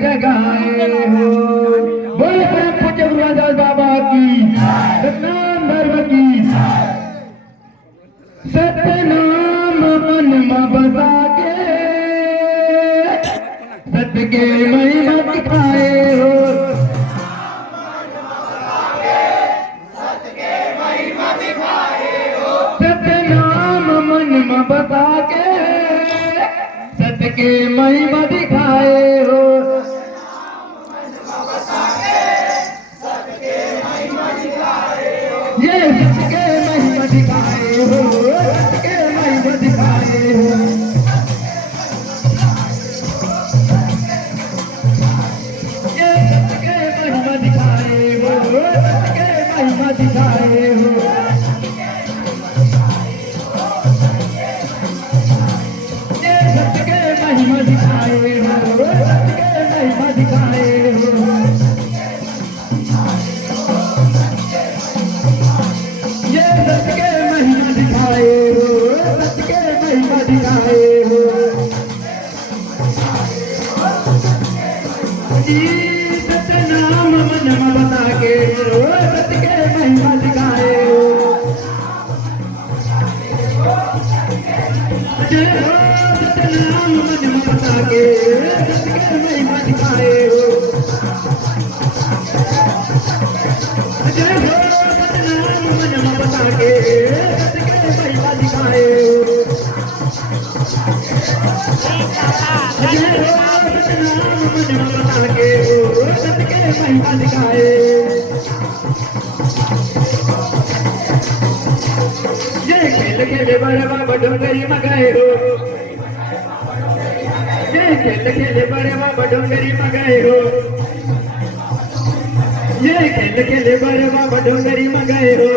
जगाए हो। बोले परम पूज्य गुरु रामदास बाबा की, सतनाम धर्म की। सतनाम मन में बसा के सत्य के महिमा दिखाए हो। सतनाम मन में बसा के सत्य के महिमा दिखाए हो। ये सत्य के महिमा दिखाए हो, सत्य के महिमा दिखाए हो। ये सत्य के महिमा दिखाए हो, सत्य के महिमा दिखाए हो। ये सत्य के महिमा दिखाए हो, सत्य के महिमा दिखाए हो। ये सत्य के महिमा दिखाए हो, सत्य के महिमा दिखाए हो। जी सतनाम मन में बता के सत्य के महिमा दिखाए हो। जय हो सतनाम मन में बता के सत्य के महिमा दिखाए हो। जय हो सतनाम मन में बता के सत्य के महिमा दिखाए हो। जय हो सतनाम मन में बता के सत्य के महिमा दिखाए। ये खेल खेले बड़े बाबा डोंगरी में गए हो। ये खेल खेले बड़े बाबा डोंगरी में गए हो। ये खेल खेले बड़े बाबा डोंगरी में गए हो।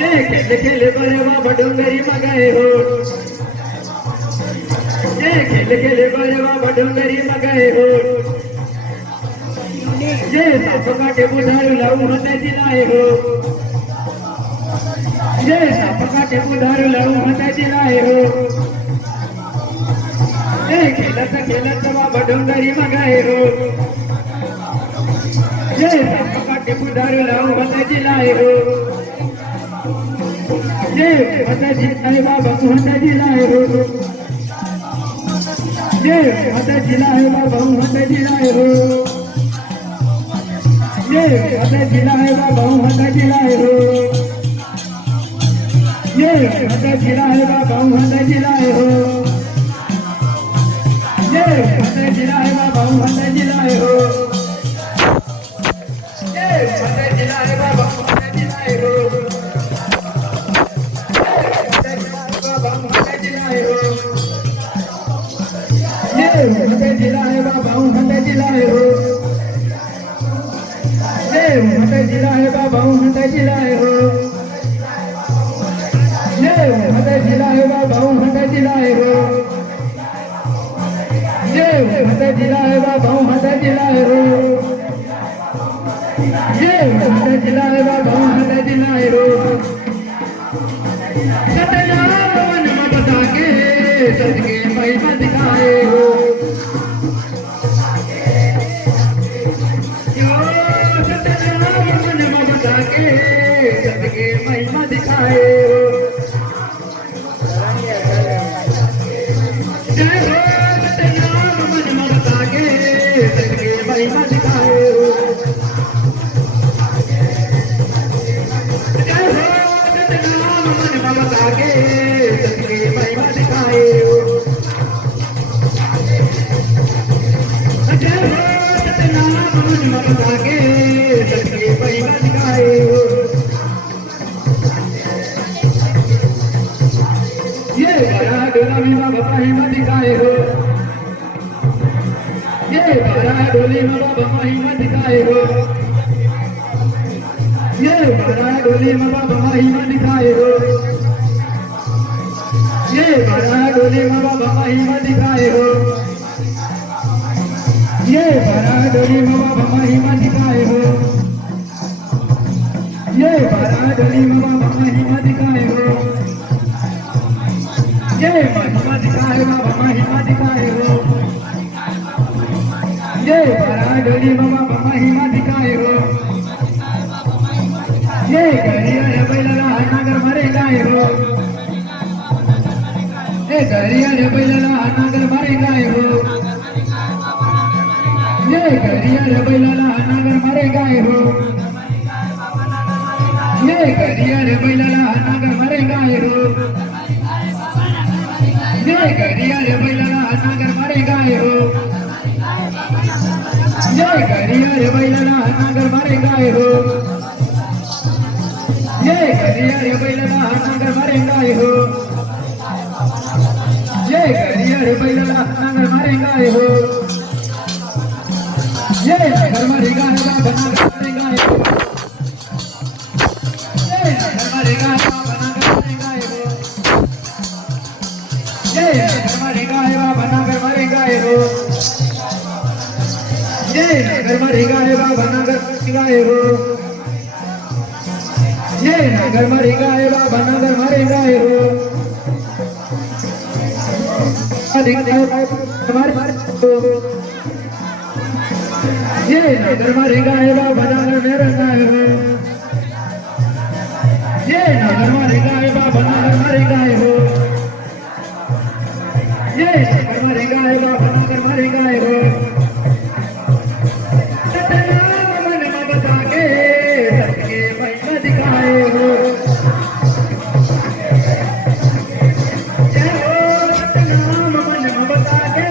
ये खेल खेले बड़े बाबा डोंगरी में गए हो। ये खेल खेले बड़े बाबा डोंगरी में गए हो। ये सांप काटे बुधारू लाऊ होते जिलाए हो। ये सांप काटे बुधारू लाऊ होते जिलाए हो। ये खेलत बाबा डोंगरी में गए हो। ये सांप काटे बुधारू लाऊ होते जिलाए हो। ये होते जिलाए बाबा होते जिलाए हो। ये होते जिलाए बाबा होते जिलाए हो। ये होते जिलाए बाबा होते जिलाए हो। ये होते जिलाए बाबा होते जिलाए हो। ये होते जिलाए बाबा होते जिलाए हो। ये होते जिलाए बाबा होते जिलाए हो। ये होते जिलाए बाबा होते जिलाए हो। ये होते जिलाए बाबा होते जिलाए हो। ये होते जिलाए बाबा होते जिलाए हो। ये होते जिलाए बाबा होते जिलाए हो। ये होते जिलाए बाबा होते जिलाए हो। सतनाम मन में बता के सत्य के महिमा दिखाए हो। सतनाम मन में बता के सत्य के महिमा दिखाए हो। जय हो सतनाम मन में बता के सत्य के महिमा दिखाए हो। जय हो सतनाम मन में बता के सत्य के महिमा दिखाए हो। जय हो सतनाम मन में बता के सत्य के महिमा दिखाए हो। ये बड़ा डोला में बाबा महिमा दिखाए हो। ये बड़ा डोली में बाबा महिमा दिखाए हो। ये बड़ा डोली में बाबा महिमा दिखाए हो। ये बड़ा डोली में बाबा महिमा दिखाए हो। ये बड़ा डोली में बाबा महिमा दिखाए हो। ये बड़ा डोली में बाबा महिमा दिखाए हो। ये महिमा दिखाए बाबा महिमा दिखाए हो। ये बड़ा डोली बाबा महिमा दिखाए हो ये गरिया बैला नागर मारे गाए हो ये गरिया बैला नागर मारे गाए हो ये गरिया बैला नागर मारे गाए हो ये गरिया बैला नागर मारे गाए हो ये गरिया बैला नागर मारे गाए हो ये गरिया बैला नागर मारे गाए हो ये गरिया बैला नागर मारे गाए हो ये गरिया बैला नागर मारे गाए हो ये नगर मारे गाए बाबा नागर मारे गाए हो ये नगर मारे गाए बाबा नागर मारे गाए हो ये नगर मारे गाए बाबा नागर मारे गाए हो ये नगर मारे गाए बाबा नागर मारे गाए हो ये नगर मारे गाए बाबा नागर मारे गाए हो ये नगर मारे गाए बाबा नागर मेरे गाए हो ये नगर मारे गाए बाबा नागर मारे गाए हो ये नगर मारे गाए बाबा नागर मारे गाए हो मन में बता के सबके महिमा दिखाए हो जय हो सतनाम मन में बता के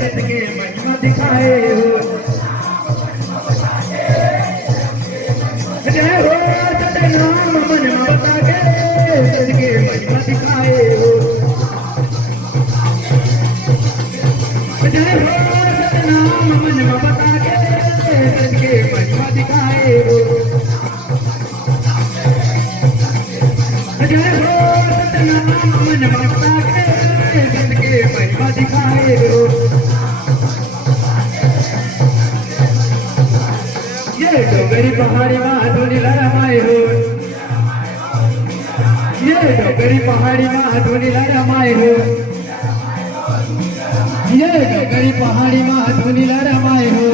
सबके महिमा दिखाए हो जय हो सतनाम मन में बता के सबके महिमा दिखाए हो जय हो सतनाम मन में बता के सबके महिमा दिखाए हो जय हो सतनाम मन में बता के सबके महिमा दिखाए हो ये डोगरी पहाड़ी माँ धोनी लड़ाए हो ये डोगरी पहाड़ी माँ धोनी लड़ाए हो ये डोगरी पहाड़ी माँ धोनी लड़ाए हो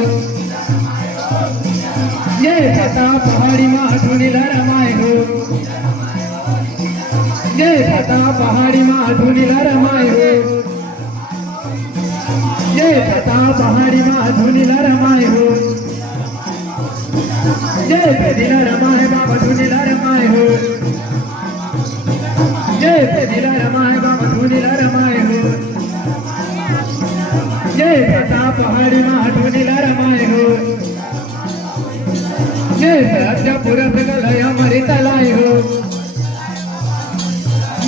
ये फता पहाड़ी माँ धोनी लड़ाए हो ये फता पहाड़ी माँ धोनी लड़ाए हो ये फता पहाड़ी माँ धोनी लड़ाए हो ये दिला रमाए बाबा धुनीला रमाए हो ये दिला रमाए बाबा धुनीला रमाए हो ये फता पहाड़ी माँ धुनीला रमाए हो ये सत्यपुरत कलया मरी तलाए हो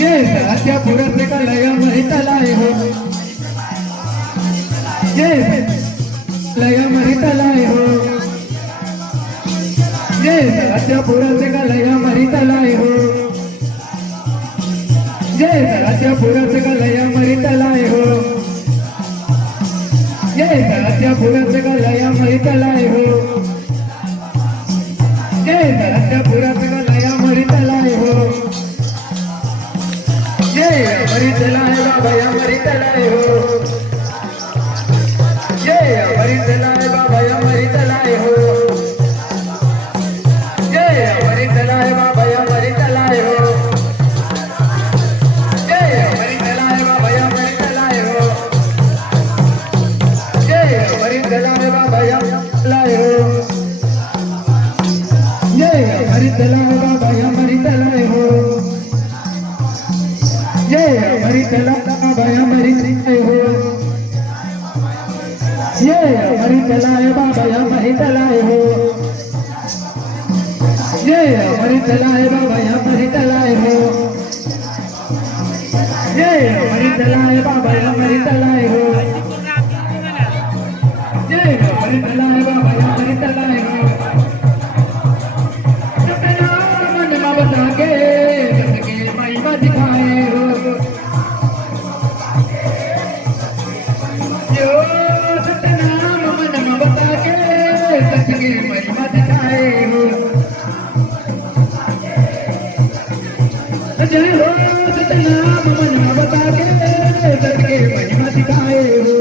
ये सत्यपुरत कलया मरी तलाए हो ये लया मरी तलाए हो ये सत्यपुरत कलया मरी तलाए हो ये सत्यपुरत कलया मरी तलाए हो ये सत्यपुरत कलया मरी तलाए हो ये सत्यपुरत कलया मरी तलाए हो ये मरी तलाए बाबा या मरी तलाए हो ये मरी तलाए बाबा या मरी तलाए हो मरी तलाए बाबा या मरी तलाए हो ये मरी तलाए बाबा या मरी तलाए हो ये मरी तलाए बाबा या तलाए हो ये मरी तलाए बाबा या मरी तलाए हो ये मरी तलाए बाबा या मरी तलाए हो ये मरी तलाए बाबा या मरी तलाए हो ये मरी तलाए बाबा या मरी तलाए हो ये मरी तलाए बाबा या मरी तलाए हो ये मरी तलाए बाबा या मरी तलाए हो सतना मन में बता के सबके महिमा दिखाए हो जो सतना मन में बता के सबके महिमा दिखाए हो जय हो सतनाम मन में बता के सबके महिमा दिखाए हो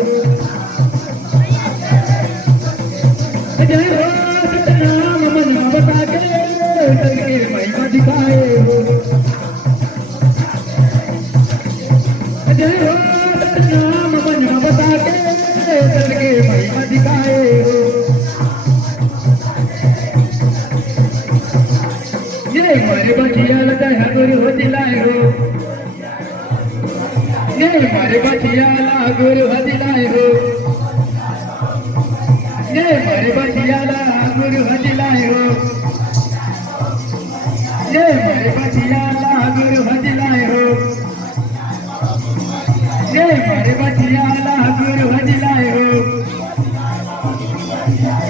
ये मारे बचियाला गुरु हदिलाए हो, ये मारे बचियाला गुरु हदिलाए हो, ये मारे बचियाला गुरु हदिलाए हो, ये मारे बचियाला गुरु हदिलाए हो,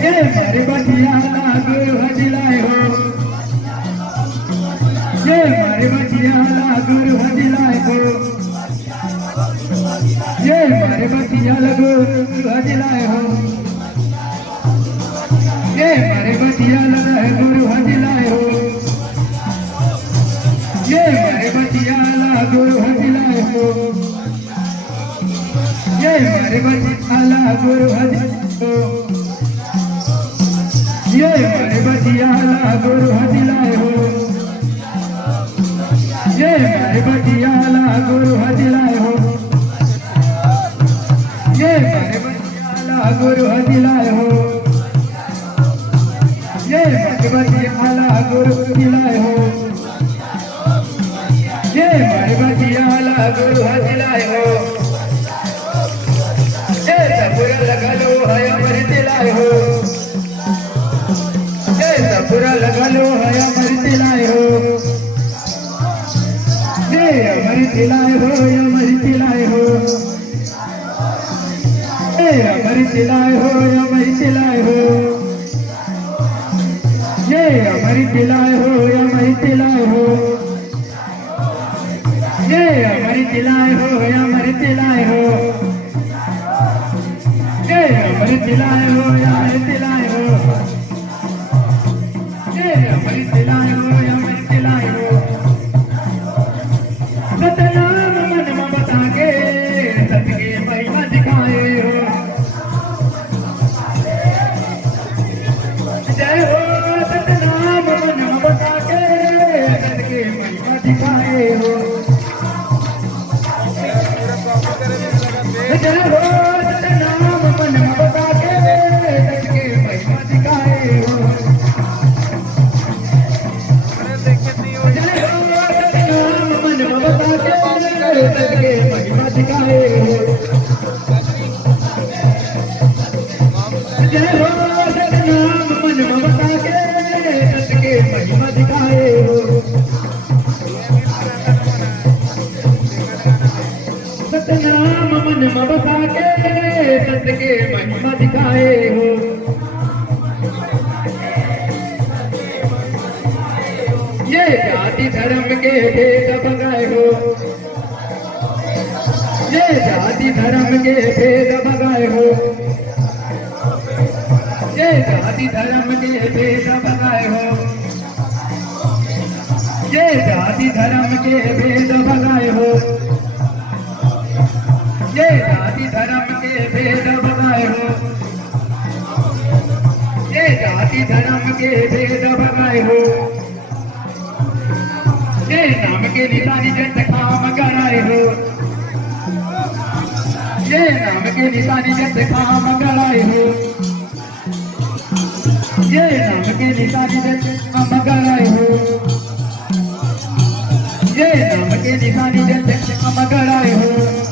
ये मारे बचियाला गुरु हदिलाए हो, ये मारे बचियाला गुरु हदिलाए हो, ये मारे बचियाला गुरु हदिलाए हो, ये मारे बचियाला गुरु हदिलाए हो, ये मारे बचियाला गुरु हदिलाए हो, ये मारे बचियाला गुरु हदिलाए हो, ये मारे बचियाला गुरु हदिलाए हो, ये मारे बचियाला गुरु हदिलाए हो, ये मारे बचियाला गुरु हदिलाए हो, ये मारे बचियाला गुरु हदिलाए हो, ये मारे बचियाला गुरु हदिलाए हो, ये सबुरा लगा लो है अमृत लाए हो, ये सबुरा लगा लो है अमृत लाए हो, ये अमृत लाए हो, अमृत लाए हो, ये अमृत लाए हो, अमृत लाए हो, ये अमृत लाए हो, अमृत लाए हो, ये अमृत लाए हो, अमृत लाए हो, ये अमृत लाए हो, अमृत लाए हो, ये अमृत लाए हो, अमृत लाए हो, सतनाम मन ममता के सत के महिमा दिखाए हो, जय हो सतनाम मन ममता के सत के महिमा दिखाए हो, जय हो सतनाम मन ममता के सत के महिमा दिखाए हो, जय हो सतनाम मन ममता के सत के महिमा दिखाए हो, जय हो सतनाम मन ममता के सत के महिमा दिखाए हो, सतनाम मन ममता के सत के महिमा दिखाए हो, ये जाति धर्म के भेद भगाए हो, ये जाति धर्म के भेद भगाए हो, ये जाति धर्म के भेद भगाए हो, ये जाति धर्म के भेद भगाए हो, ये जाति धर्म के भेद भगाए हो, ये जाति धर्म के भेद भगाए हो, ये नाम के निशानी जट काम कराए हो, ये नाम के निशानी जट काम कराए हो, ये नाम के निशानी जट काम कराए हो, ये नाम के निशानी जट काम कराए हो,